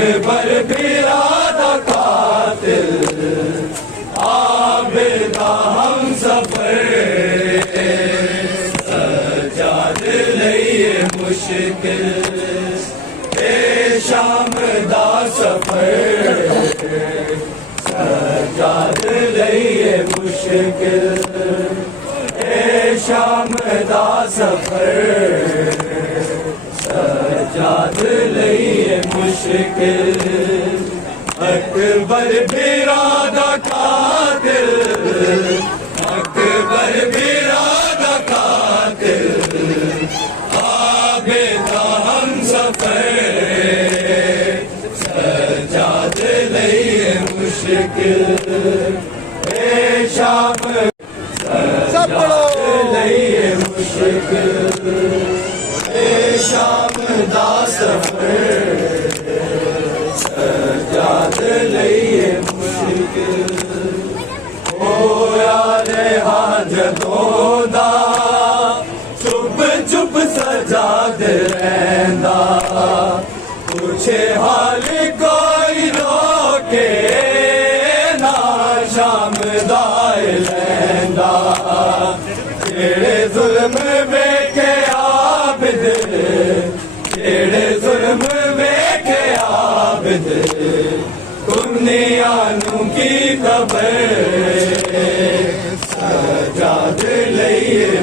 अकबर बिरादा कातिल आबिदा हम सफर सजाद लइए मुश्किल शाम दा सफर सजाद लइए मुश्किल शाम दा सफर सजाद लइए मुश्किल अकबर बिरादा कातिल अकबर बिरादा कातिल आबिदा हम सफर सजाद लइए मुश्किल शाम सजाद लइए मुश्किल शाम दा सफर सजाद लइए मुश्किल होया रहा जदों दा चुप चुप सजाद रहिंदा पूछे हाल कोई रोके ना शाम दा लैंदा जेड़े जुल्म वेखे आबिद जेड़े जुल्म वेखे आबिद दुनिया नू की खबर सजाद लइए